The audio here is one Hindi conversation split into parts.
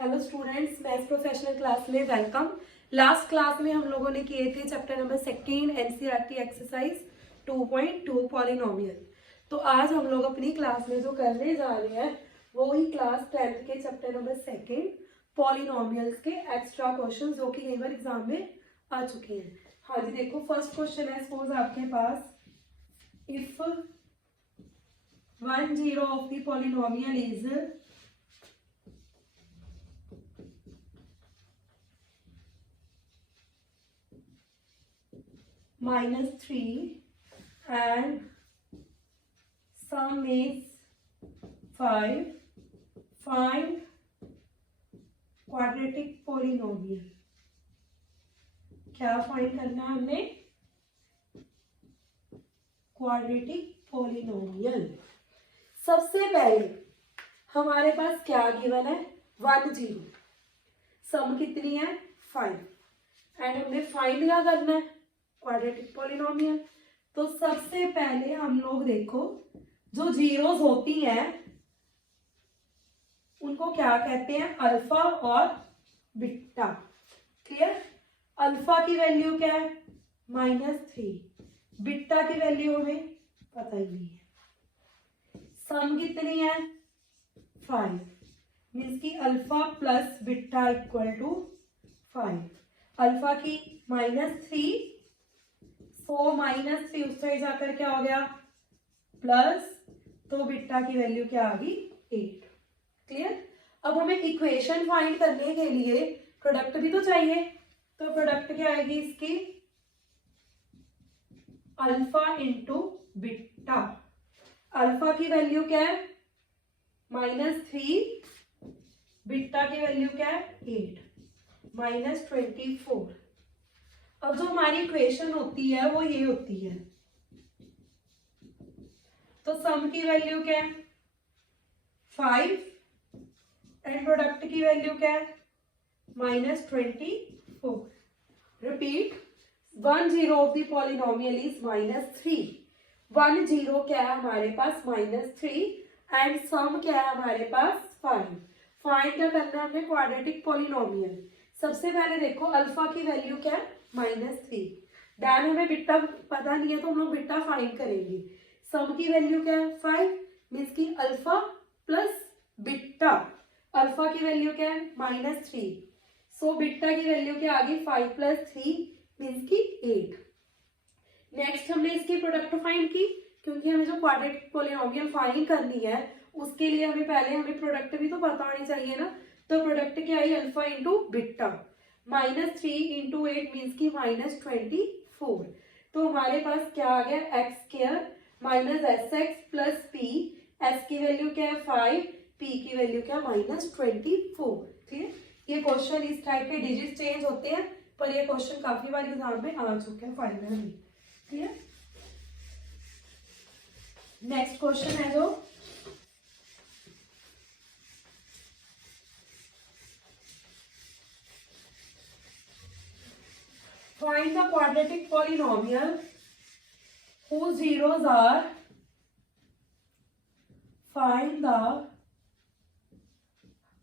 Hello students, maths professional class में वेलकम। लास्ट क्लास में हम लोगों ने किए थे chapter number 2 NCERT exercise 2.2 polynomial. तो आज हम लोग अपनी क्लास में जो करने जा रहे हैं वो ही क्लास 10th के चैप्टर नंबर 2 पॉलिनोमियल्स के एक्स्ट्रा क्वेश्चन जो कि कई बार एग्जाम में आ चुके हैं। हाँ जी, देखो फर्स्ट क्वेश्चन है, सपोज आपके पास if 1 0 of the polynomial is -3 and sum is 5, find quadratic polynomial। क्या फाइंड करना है हमने? Quadratic polynomial. सबसे पहले हमारे पास क्या गिवन है? 1 0, सम कितनी है? 5 एंड हमने फाइंड क्या करना है? Quadratic polynomial. तो सबसे पहले हम लोग देखो जो जीरोस होती हैं उनको क्या कहते हैं? अल्फा और बीटा। क्लियर? अल्फा की वैल्यू क्या है? -3। बीटा की वैल्यू हमें पता ही नहीं है। सम कितनी है? 5, मीन्स की alpha plus beta equal to 5। Alpha की -3, तो -3 उस साइड जाकर क्या हो गया? प्लस, तो बीटा की वैल्यू क्या आ गई? 8। क्लियर? अब हमें इक्वेशन फाइंड करने के लिए प्रोडक्ट भी तो चाहिए। तो प्रोडक्ट क्या आएगी इसकी? Alpha into beta. अल्फा की वैल्यू क्या है? -3, बीटा की वैल्यू क्या है? 8, -24। अब जो हमारी इक्वेशन होती है वो ये होती है। तो सम की वैल्यू क्या है? 5 एंड प्रोडक्ट की वैल्यू क्या है? -24। Repeat, 1 0 of the polynomial is -3। 1 0 क्या है हमारे पास? -3 एंड सम क्या है हमारे पास? 5। फाइंड क्या करना है हमें? Quadratic polynomial. सबसे पहले देखो अल्फा की वैल्यू क्या है? -3। डैन हमें बीटा पता नहीं है तो हम लोग बीटा फाइंड करेंगे। सम की वैल्यू क्या है? 5, मीन्स की अल्फा प्लस बीटा। अल्फा की वैल्यू क्या है? -3, सो बीटा की वैल्यू क्या आ गई? 5 + 3 मीन्स की 8। नेक्स्ट हमने इसकी प्रोडक्ट फाइंड की, क्योंकि हमें जो क्वाड्रेटिक पॉलिनोमियल फाइंड करनी है उसके लिए हमें प्रोडक्ट भी तो पता होनी चाहिए ना। तो प्रोडक्ट क्या आई? Alpha into beta. -3 × 8 मीन्स की -24। तो हमारे पास क्या आ गया? x² -sx + p। s की वैल्यू क्या है? 5, p की वैल्यू क्या है? -24। क्लियर? ये क्वेश्चन इस टाइप के डिजिट चेंज होते हैं, पर ये क्वेश्चन काफी बार एग्जाम में आ चुके हैं फाइनल में। क्लियर? नेक्स्ट क्वेश्चन है जो find the quadratic polynomial whose zeros are, find the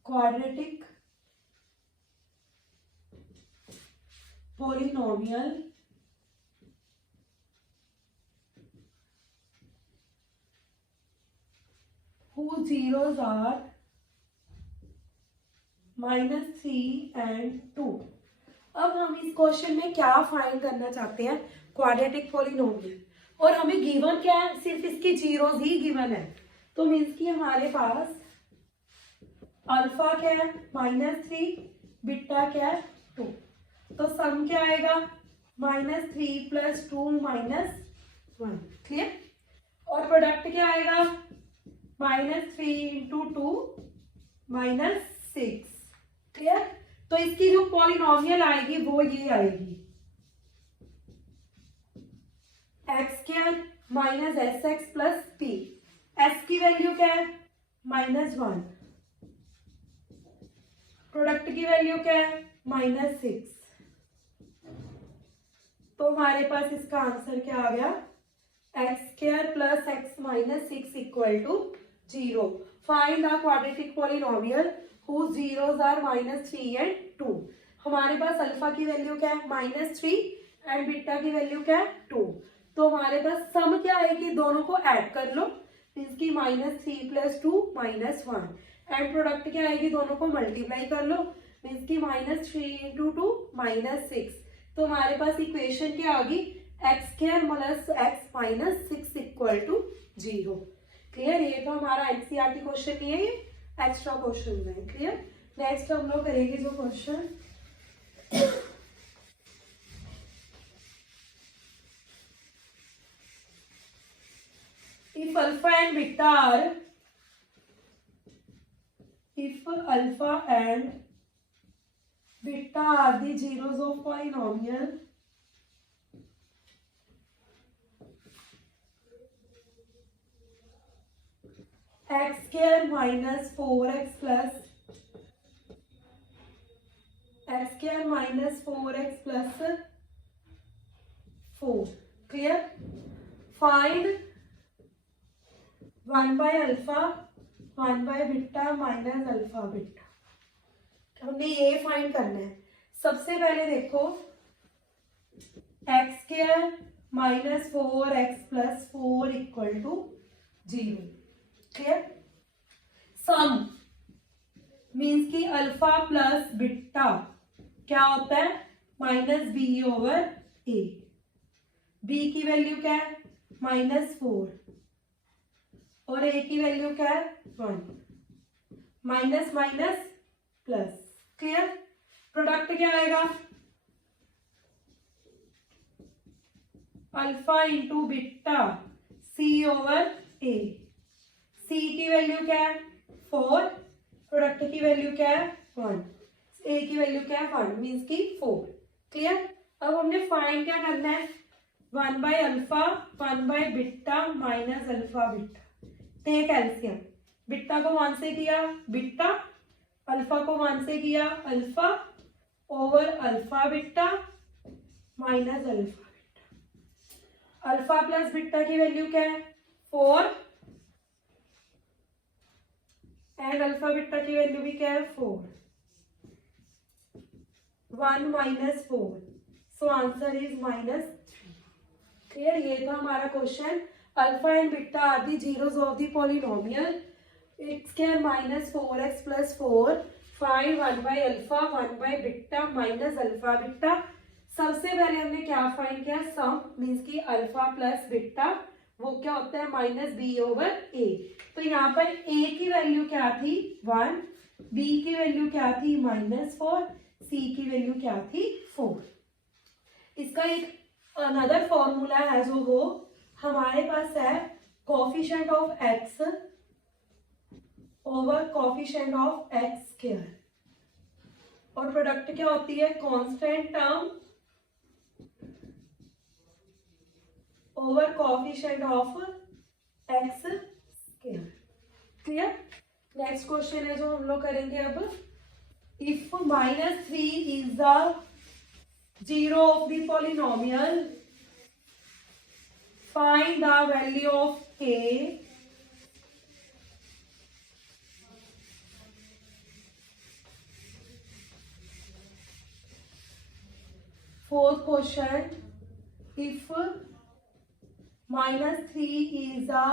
quadratic polynomial whose zeros are -3 and 2। अब हम इस क्वेश्चन में क्या फाइंड करना चाहते हैं? Quadratic polynomial. और हमें गिवन क्या है? सिर्फ इसकी जीरोस ही गिवन है। तो मीन्स कि हमारे पास अल्फा क्या है? -3, बीटा क्या है? 2। तो सम क्या आएगा? -3 + 2 -1। क्लियर? और प्रोडक्ट क्या आएगा? -3 × 2 -6। क्लियर? तो इसकी जो पॉलिनोमियल आएगी वो ये आएगी, x² -sx + p। s की वैल्यू क्या है? -1। प्रोडक्ट की वैल्यू क्या है? -6। तो हमारे पास इसका आंसर क्या आ गया? x² + x - 6 = 0। Find the quadratic polynomial whose zeros are -3 and 2। हमारे पास अल्फा की वैल्यू क्या है -3 एंड बीटा की वैल्यू क्या है 2। तो हमारे पास सम क्या आएगी, दोनों को ऐड कर लो, मीन्स की -3 + 2 -1 एंड प्रोडक्ट क्या आएगी, दोनों को मल्टीप्लाई कर लो, मीन्स की -3 × 2 -6। तो हमारे पास इक्वेशन क्या आ गई, x² + x - 6 = 0। क्लियर। ये तो हमारा एनसीईआरटी क्वेश्चन नहीं है, ये एक्स्ट्रा क्वेश्चन है। क्लियर। नेक्स्ट हम लोग करेंगे जो question if alpha and beta are the zeros of polynomial x² - 4x plus x² - 4x plus 4। Clear. Find 1/अल्फा 1/बीटा माइनस अल्फा बीटा। हमने ये फाइंड करना है। सबसे पहले देखो x² - 4x plus 4 = 0। क्लियर। सम मीन्स की अल्फा प्लस बीटा क्या होता है -b/a। b की वैल्यू क्या है -4 और a की वैल्यू क्या है 1। Minus minus plus. Clear. Product क्या आएगा, alpha into beta c/a। c की वैल्यू क्या है 4, प्रोडक्ट की वैल्यू क्या है 1, a की वैल्यू क्या है 1 मीन्स की 4। क्लियर। अब हमने फाइंड क्या करना है, 1/अल्फा 1/बीटा minus alpha beta. Take LCM. Beta को 1 से किया बीटा, अल्फा को 1 से किया alpha over alpha beta minus alpha beta. Alpha plus beta की वैल्यू क्या है 4 एंड अल्फा बीटा की वैल्यू भी क्या है 4। 1 - 4 सो आंसर इज -3। क्लियर। ये था हमारा question. Alpha and beta are the zeros of the polynomial x² - 4x plus 4। Find 1/अल्फा 1/बीटा माइनस अल्फा बीटा। सबसे पहले हमने क्या फाइंड किया, सम मीन्स की अल्फा प्लस बीटा वो क्या होता है -b/a। तो यहाँ पर a की वैल्यू क्या थी 1, b की वैल्यू क्या थी -4, c की वैल्यू क्या थी 4। इसका एक अनदर फॉर्मूला है जो वो हमारे पास है coefficient of x over coefficient of x² और प्रोडक्ट क्या होती है constant term over coefficient of x²। Clear. Next question है जो हम लोग करेंगे अब, if -3 is the zero of the polynomial find the value of k fourth question, if -3 is the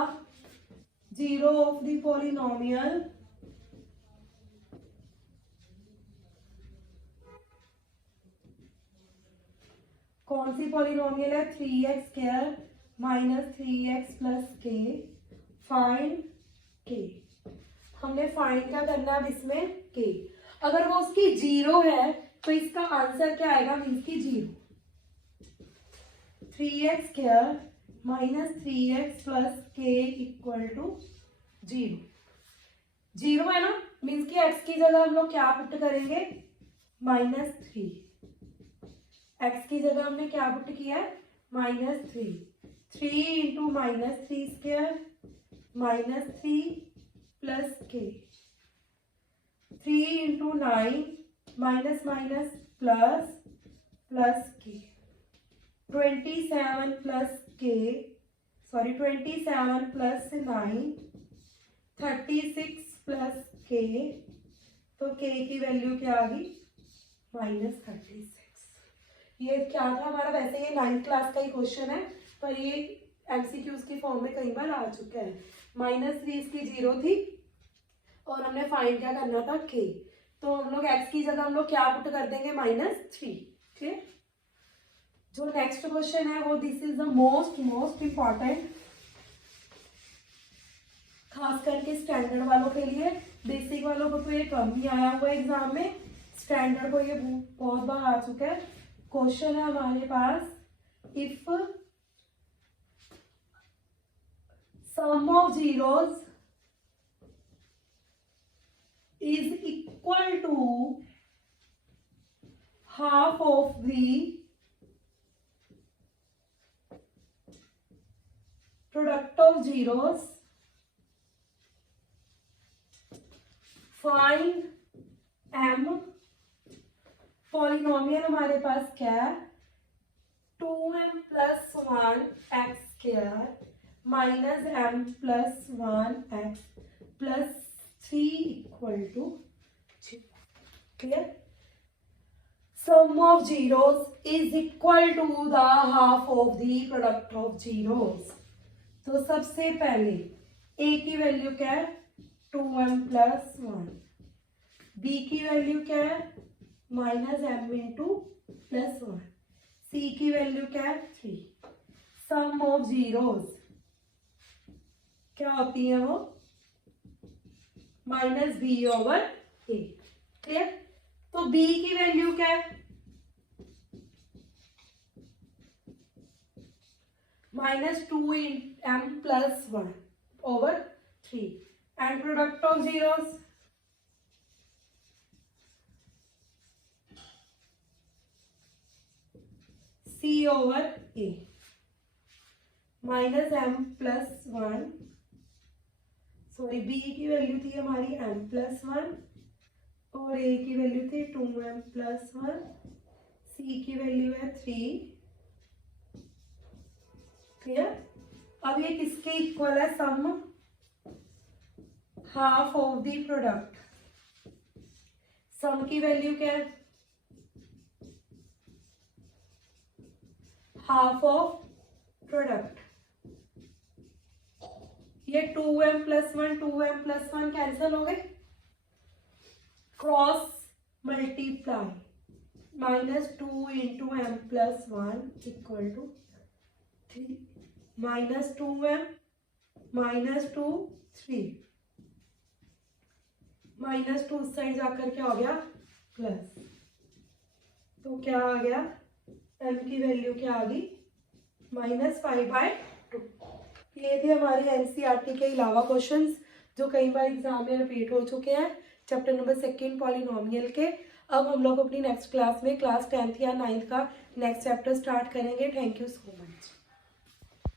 zero of the polynomial कौन सी पॉलिनोमियल है 3x² -3x plus k। Find k। हमने फाइंड क्या करना है अब इसमें k। अगर वो उसकी 0 है तो इसका आंसर क्या आएगा मीन्स की 0। 3x² -3x plus k = 0। 0 है ना, मीन्स की x की जगह हम लोग क्या पुट करेंगे -3। x की जगह हमने क्या पुट किया है -3। 3 × -3² -3 plus k। 3 × 9 plus k। 27 plus k 27 plus 9 36 plus k। तो k की वैल्यू क्या आ गई -36। ये क्या था हमारा, वैसे ये 9th क्लास का ही क्वेश्चन है पर ये एमसीक्यूज की फॉर्म में कई बार आ चुका है। -3 इसकी 0 थी और हमने फाइंड क्या करना था k, तो हम लोग x की जगह हम लोग क्या पुट कर देंगे -3। ठीक, जो नेक्स्ट क्वेश्चन है वो this is the most important, खास करके स्टैंडर्ड वालों के लिए। बेसिक वालों को तो ये कम ही आया हुआ है एग्जाम में, स्टैंडर्ड को ये बहुत बार आ चुका है। क्वेश्चन है हमारे पास, if sum of zeros is equal to half of the product of zeros, find m। Polynomial हमारे पास क्या है, 2m plus 1 x square minus m plus 1 x plus 3 equal to 0। Clear, sum of zeros is equal to the half of the product of zeros. तो सबसे पहले a की वैल्यू क्या है 2m प्लस 1, b की वैल्यू क्या है -m इंटू प्लस 1, c की वैल्यू क्या है 3। सम ऑफ जीरोस क्या होती है वो -b/a। क्लियर, तो b की वैल्यू क्या है -2m plus 1/3 and product of zeros c/a -m plus 1, sorry b की वैल्यू थी हमारी m प्लस 1 और a की वैल्यू थी 2m प्लस 1, c की वैल्यू है 3। क्लियर, अब ये किसके इक्वल है, सम हाफ ऑफ द प्रोडक्ट। सम की वैल्यू क्या है हाफ ऑफ प्रोडक्ट। ये 2m plus 1 2m plus 1 cancel हो गए, cross multiply -2 into m plus 1 equal to 3 -2m -2 3 -2 उस साइड जाकर क्या हो गया प्लस, तो क्या आ गया m की वैल्यू क्या आ गई -5/2। ये थे हमारे एनसीईआरटी के अलावा क्वेश्चंस जो कई बार एग्जाम में रिपीट हो चुके हैं चैप्टर नंबर 2 पॉलिनोमियल के। अब हम लोग अपनी नेक्स्ट क्लास में क्लास 10th या 9th का नेक्स्ट चैप्टर स्टार्ट करेंगे। Thank you so much.